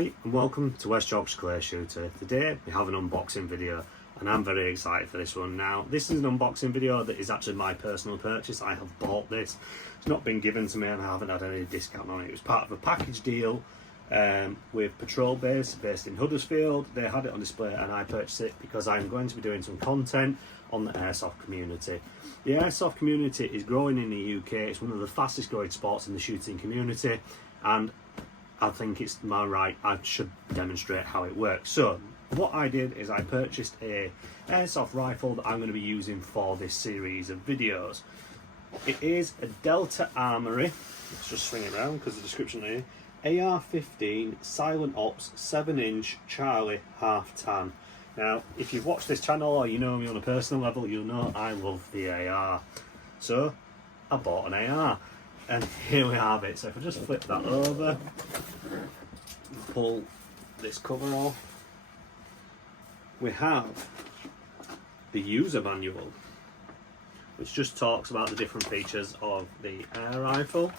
Hi and welcome to West Yorkshire Clay Shooter. Today we have an unboxing video and I'm very excited for this one. Now this is an unboxing video that is actually my personal purchase. I have bought this. It's not been given to me and I haven't had any discount on it. It was part of a package deal with Patrol Base based in Huddersfield. They had it on display and I purchased it because I'm going to be doing some content on the Airsoft community. The Airsoft community is growing in the UK. It's one of the fastest growing sports in the shooting community, and I think it's my right, I should demonstrate how it works. So what I did is I purchased a airsoft rifle that I'm going to be using for this series of videos. It is a Delta Armory, let's just swing it around because the description here, AR-15 Silent Ops 7-inch Charlie half tan. Now if you've watched this channel or you know me on a personal level, you'll know I love the AR. So I bought an AR. And here we have it. So if I just flip that over, pull this cover off, we have the user manual, which just talks about the different features of the air rifle.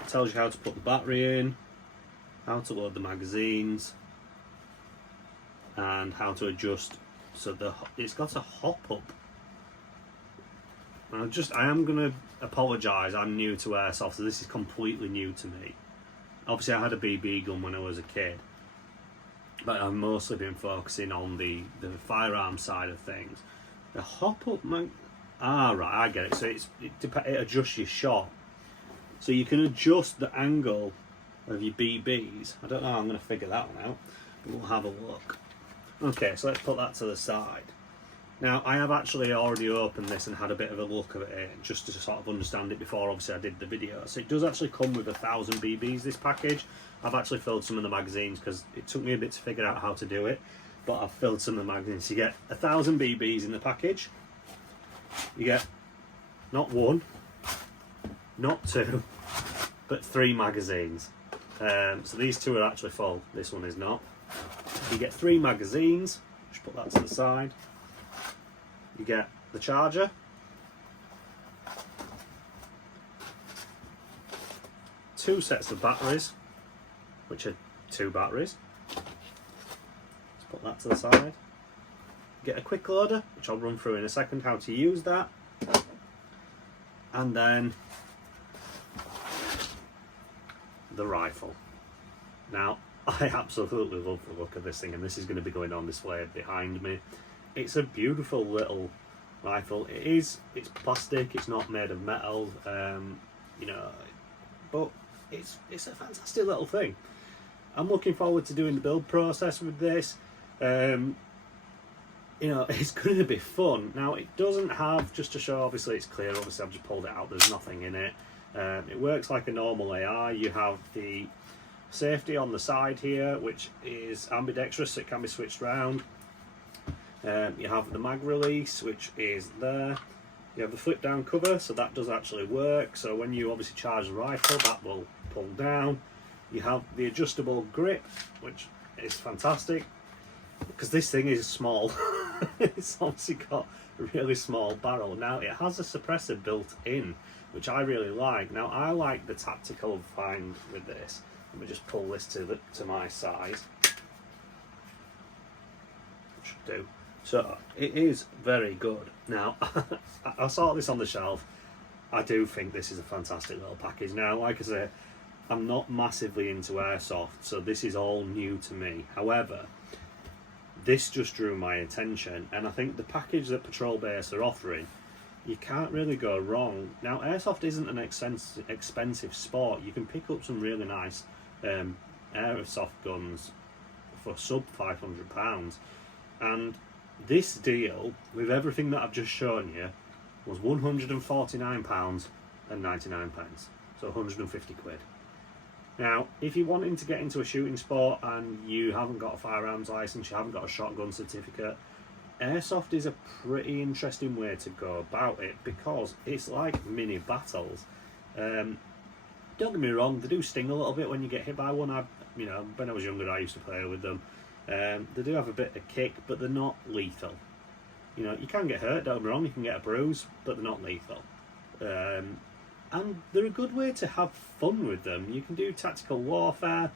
It tells you how to put the battery in, how to load the magazines, and how to adjust. So it's got a hop up. I am going to apologise, I'm new to Airsoft, so this is completely new to me. Obviously I had a BB gun when I was a kid, but I've mostly been focusing on the firearm side of things. The hop-up, right, I get it. So it adjusts your shot. So you can adjust the angle of your BBs. I don't know how I'm going to figure that one out, but we'll have a look. Okay, so let's put that to the side. Now, I have actually already opened this and had a bit of a look at it just to sort of understand it before obviously I did the video. So it does actually come with 1,000 BBs, this package. I've actually filled some of the magazines because it took me a bit to figure out how to do it, but I've filled some of the magazines. You get 1,000 BBs in the package. You get not one, not two, but 3 magazines. So these 2 are actually full, this one is not. You get 3 magazines, just put that to the side. You get the charger, two sets of batteries, which are 2 batteries. Let's put that to the side. You get a quick loader, which I'll run through in a second how to use that. And then the rifle. Now, I absolutely love the look of this thing, and this is going to be going on display behind me. It's a beautiful little rifle. It's plastic, it's not made of metal, you know, but it's a fantastic little thing. I'm looking forward to doing the build process with this. You know, it's going to be fun. Now it doesn't have, just to show, obviously it's clear, obviously I've just pulled it out, there's nothing in it. It works like a normal AR. You have the safety on the side here, which is ambidextrous, so it can be switched around. You have the mag release, which is there. You have the flip down cover, so that does actually work. So when you obviously charge the rifle, that will pull down. You have the adjustable grip, which is fantastic because this thing is small. It's obviously got a really small barrel. Now it has a suppressor built in, which I really like. Now I like the tactical find with this. Let me just pull this to my size. Should do. So it is very good. Now I saw this on the shelf. I do think this is a fantastic little package. Now, like I say, I'm not massively into airsoft, so this is all new to me. However, this just drew my attention, and I think the package that Patrol Base are offering, you can't really go wrong. Now, airsoft isn't an expensive sport. You can pick up some really nice airsoft guns for sub £500, and this deal, with everything that I've just shown you, was £149.99, so 150 quid. Now, if you're wanting to get into a shooting sport and you haven't got a firearms license, you haven't got a shotgun certificate, Airsoft is a pretty interesting way to go about it because it's like mini battles. Don't get me wrong, they do sting a little bit when you get hit by one. You know, when I was younger, I used to play with them. They do have a bit of kick, but they're not lethal. You know, you can get hurt, don't get me wrong, you can get a bruise, but they're not lethal. And they're a good way to have fun with them. You can do tactical warfare.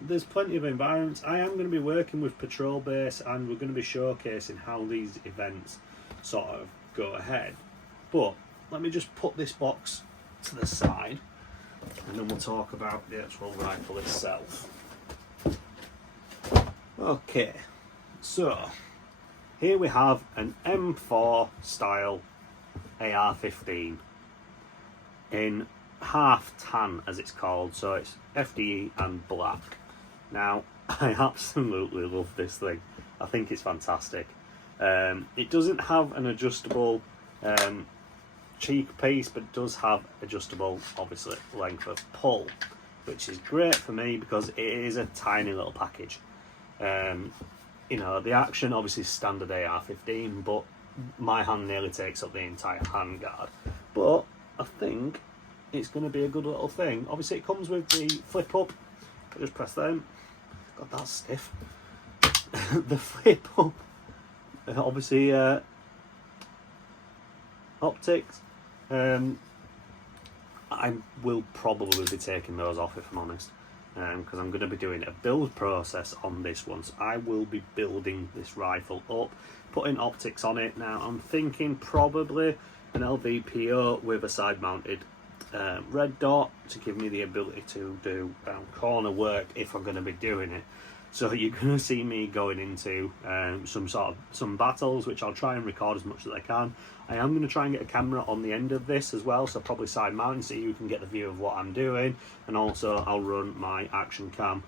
there's plenty of environments. I am going to be working with Patrol Base, and we're going to be showcasing how these events sort of go ahead. But let me just put this box to the side, and then we'll talk about the actual rifle itself. Okay, so here we have an M4 style AR-15 in half tan, as it's called, so it's FDE and black. Now, I absolutely love this thing. I think it's fantastic. It doesn't have an adjustable cheek piece, but it does have adjustable, obviously, length of pull, which is great for me because it is a tiny little package. You know, the action obviously is standard AR-15, but my hand nearly takes up the entire handguard. But I think it's going to be a good little thing. Obviously, it comes with the flip up. I just press them. God, that's stiff. The flip up. Obviously, optics. I will probably be taking those off, if I'm honest, because I'm going to be doing a build process on this one. So I will be building this rifle up, putting optics on it. Now I'm thinking probably an LVPO with a side mounted red dot to give me the ability to do corner work if I'm going to be doing it. So you're going to see me going into some battles, which I'll try and record as much as I can. I am going to try and get a camera on the end of this as well, so probably side mounting so you can get the view of what I'm doing, and also I'll run my action cam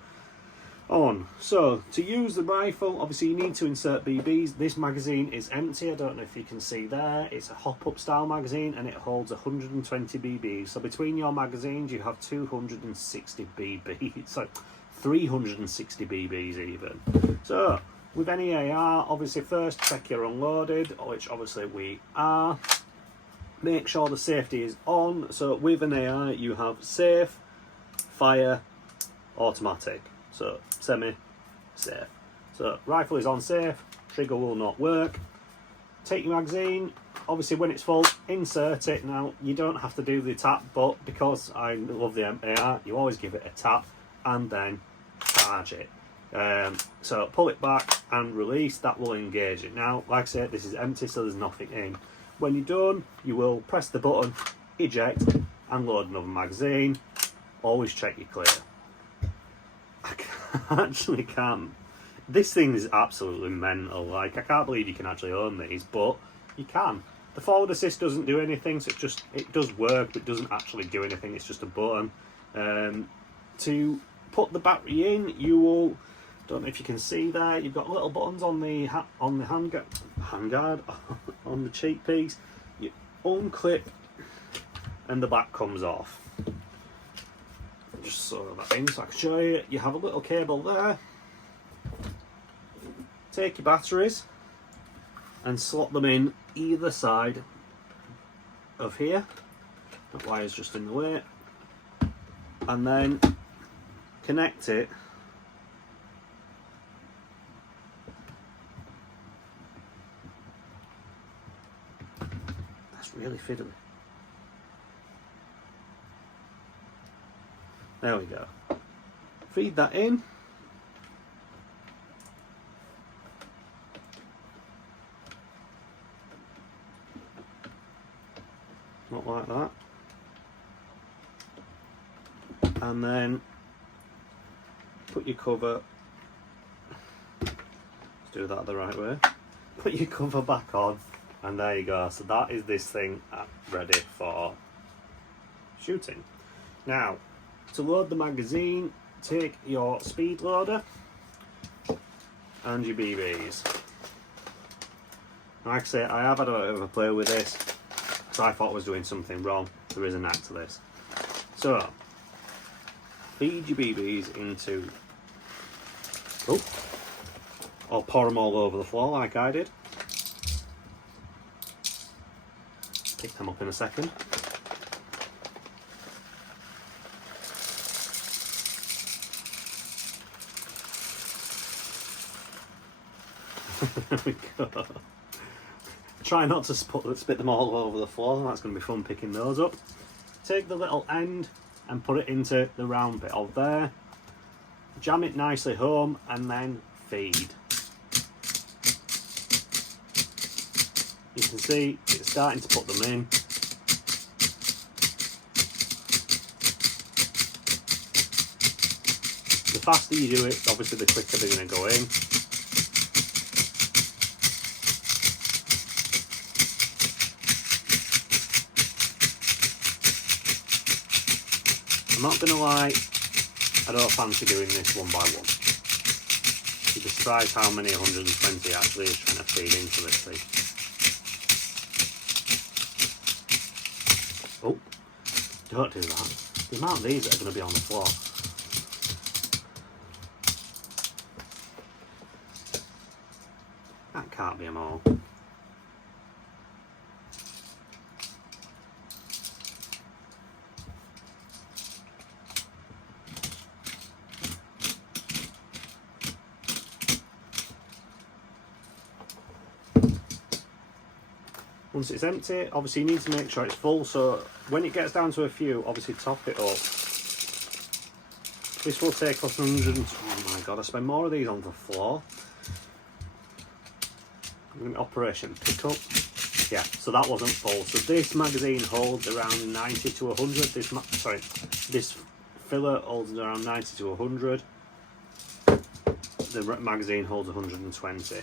on. So to use the rifle, obviously you need to insert BBs. This magazine is empty. I don't know if you can see there. It's a hop-up style magazine, and it holds 120 BBs. So between your magazines you have 260 BBs. So 360 BBs even. So with any AR, obviously first check you're unloaded, which obviously we are. Make sure the safety is on. So with an AR you have safe, fire, automatic. So semi, safe. So rifle is on safe, trigger will not work. Take your magazine, obviously when it's full, insert it. Now you don't have to do the tap, but because I love the AR, you always give it a tap and then charge it. So pull it back and release, that will engage it. Now like I said, this is empty, so there's nothing in. When you're done, you will press the button, eject, and load another magazine. Always check you're clear. I actually can't. This thing is absolutely mental. Like, I can't believe you can actually own these, but you can. The forward assist doesn't do anything, so it does work, but it doesn't actually do anything. It's just a button. To put the battery in, you will, don't know if you can see there, you've got little buttons on the handguard, on the cheek piece. You unclip, and the back comes off. Just sew that in so I can show you. You have a little cable there. Take your batteries and slot them in either side of here. That wire's just in the way. And then connect it that's really fiddly. There we go. Feed that in. Not like that. And then put your cover, let's do that the right way. Put your cover back on, and there you go. So that is this thing ready for shooting. Now, to load the magazine, take your speed loader and your BBs. Like I say, I have had a bit of a play with this, so I thought I was doing something wrong. There is a knack to this. So, feed your BBs into, or pour them all over the floor like I did. Pick them up in a second. There we go. Try not to spit them all over the floor, that's going to be fun picking those up. Take the little end and put it into the round bit of there. jam it nicely home, and then feed. You can see it's starting to put them in. The faster you do it, obviously the quicker they're going to go in. I'm not going to lie, I don't fancy doing this one by one. You'd be surprised how many 120 actually is trying to feed into this thing. Oh, don't do that. The amount of these that are going to be on the floor. That can't be them all. Once it's empty, obviously you need to make sure it's full, so when it gets down to a few, obviously top it up. This will take us 100 and... oh my god, I spend more of these on the floor. Operation pickup. Yeah, so that wasn't full. So this magazine holds around 90 to 100. This filler holds around 90 to 100. The magazine holds 120.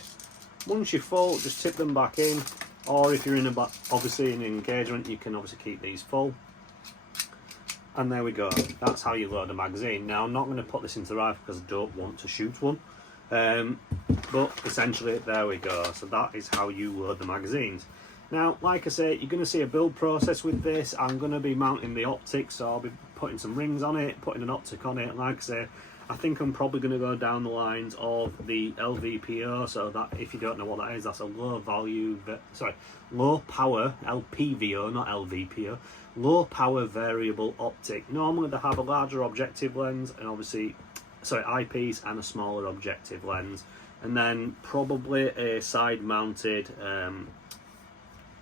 Once you're full, just tip them back in. Or if you're in obviously in an engagement, you can obviously keep these full. And there we go. That's how you load a magazine. Now I'm not going to put this into the rifle because I don't want to shoot one. But essentially there we go. So that is how you load the magazines. Now, like I say, you're going to see a build process with this. I'm going to be mounting the optics, so I'll be putting some rings on it, putting an optic on it. Like I say, I think I'm probably going to go down the lines of the LVPO. So that, if you don't know what that is, that's a low power LPVO, not LVPO. Low power variable optic. Normally they have a larger objective lens and obviously, eyepiece and a smaller objective lens, and then probably a side mounted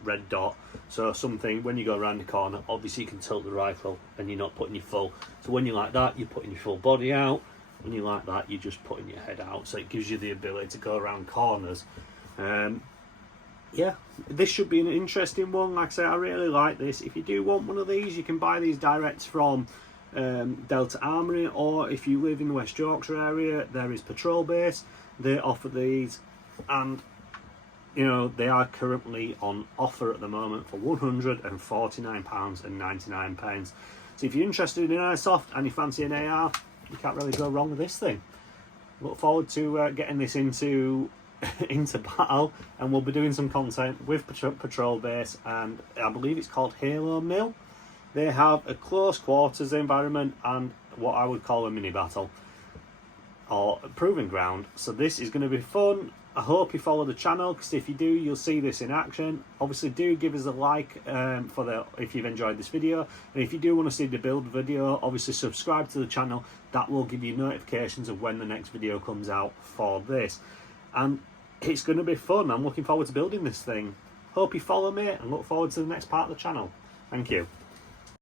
red dot, so something when you go around the corner, obviously you can tilt the rifle and you're not putting your full, so when you're like that, you're putting your full body out. When you're like that, you're just putting your head out, so it gives you the ability to go around corners. Yeah, this should be an interesting one. Like I say, I really like this. If you do want one of these, you can buy these direct from Delta Armory, or if you live in the West Yorkshire area, there is Patrol Base. They offer these, and you know, they are currently on offer at the moment for £149.99. So if you're interested in Airsoft and you fancy an AR, you can't really go wrong with this thing. Look forward to getting this into battle, and we'll be doing some content with Patrol Base, and I believe it's called Halo Mill. They have a close quarters environment and what I would call a mini battle or a proving ground. So this is going to be fun. I hope you follow the channel, because if you do, you'll see this in action. Obviously do give us a like if you've enjoyed this video, and if you do want to see the build video, obviously subscribe to the channel. That will give you notifications of when the next video comes out for this, and it's going to be fun. I'm looking forward to building this thing. Hope you follow me and look forward to the next part of the channel. Thank you.